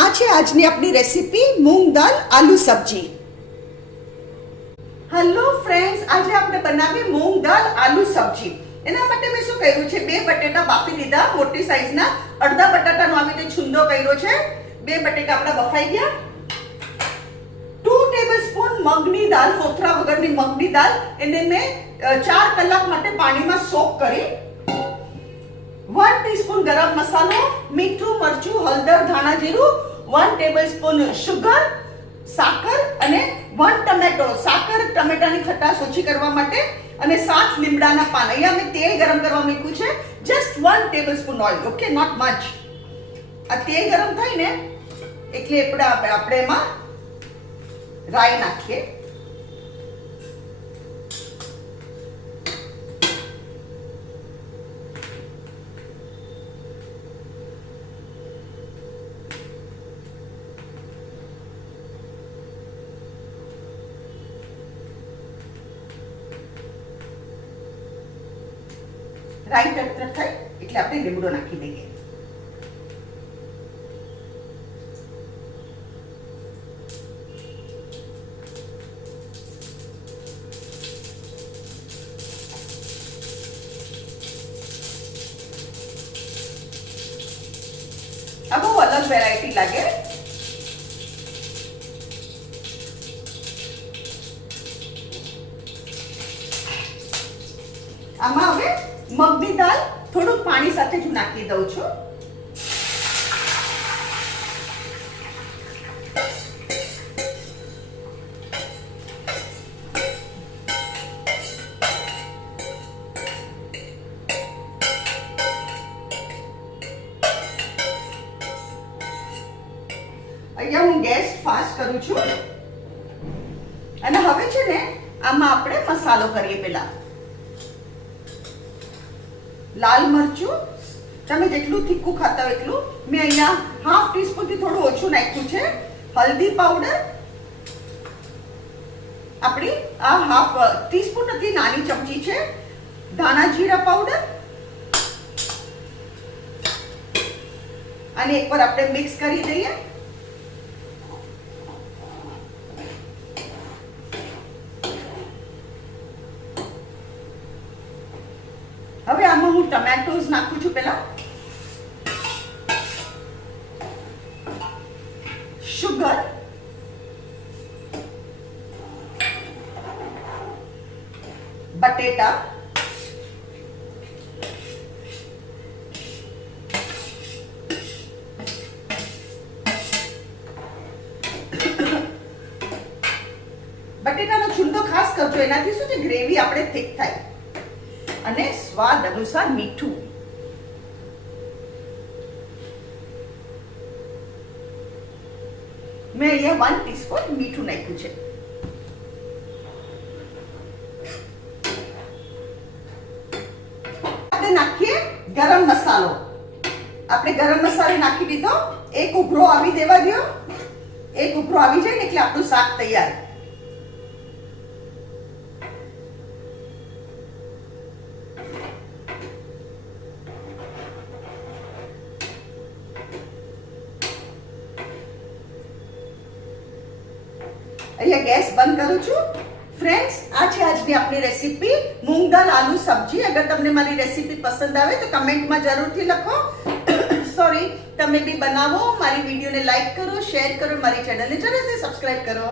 આ છે આજની આપણી રેસીપી મૂંગ દાલ આલુ સબ્જી। હેલો ફ્રેન્ડ્સ, આજે આપણે બનાવી મૂંગ દાલ આલુ સબ્જી। એના માટે મેં શું કર્યું છે, બે બટેટા બાફી લીધા મોટી સાઈઝના, અડધા બટાટાનો આવી રીતે છુંદો કર્યો છે, બે બટેટા આપણા બફાઈ ગયા। 2 ટેબલસ્પૂન મગની દાળ, ફોથરા વગરની મગની દાળ, એને મેં 4 કલાક માટે પાણીમાં સોક કરી। 1 ટીસ્પૂન ગરમ મસાલો, મીઠું, મરચું, હળદર, ધાણા જીરું, 1 ટેબલસ્પૂન શુગર, સાકર અને 1 ટમેટો। સાકર ટમેટાની ખટાશ ઓછી કરવા માટે અને 7 લીમડાના પાન। અહીંયા મેં તેલ ગરમ કરવા મૂક્યું છે, just 1 tablespoon oil, okay, not much. આ તેલ ગરમ થાય ને એટલે આપણે એમાં રાઈ નાખીએ। રાઈ તડતડ થાય એટલે આપણે લીમડો નાખી દઈએ। આ બહુ અલગ વેરાયટી લાગે। આમાં હવે મગની દાળ થોડું પાણી સાથે જ નાખી દઉં છું। અહીંયા હું ગેસ ફાસ્ટ કરું છું અને હવે છે ને આમાં આપણે મસાલો કરીએ। પહેલા લાલ મરચું, તમે જેટલું તીખું ખાતા હોય એટલું, મેં અહીંયા હાફ ટીસ્પૂન થી થોડું ઓછું નાખ્યું છે। હલ્દી પાવડર આપણી આ હાફ ટીસ્પૂન નથી, નાની ચમચી છે। ધાણા જીરા પાવડર, અને એકવાર આપણે મિક્સ કરી દઈએ। હવે આમાં હું ટમેટોસ નાખું છું। પહેલા શુગર, બટેટા, બટેટાનો છુંદો ખાસ કરજો, એનાથી શું છે ગ્રેવી આપણે થીક થાય। અને સ્વાદ અનુસાર મીઠું। મેં અહીંયા 1 ટીસ્પૂન મીઠું નાખ્યું છે। આપણે નાખીએ ગરમ મસાલો। આપણે ગરમ મસાલો નાખી દીધો, એક ઉભરો આવી દેવા દો। એક ઉભરો આવી જાય ને એટલે આપણું શાક તૈયાર। અહીંયા ગેસ બંધ કરું છું। ફ્રેન્ડ્સ, આ છે આજની આપણી રેસીપી મૂંગ દાલ આલુ સબ્જી। અગર તમને મારી રેસીપી પસંદ આવે તો કમેન્ટમાં જરૂરથી લખો। સોરી, તમે બી બનાવો, મારી વિડીયોને લાઈક કરો, શેર કરો, મારી ચેનલને જરૂરથી સબસ્ક્રાઇબ કરો।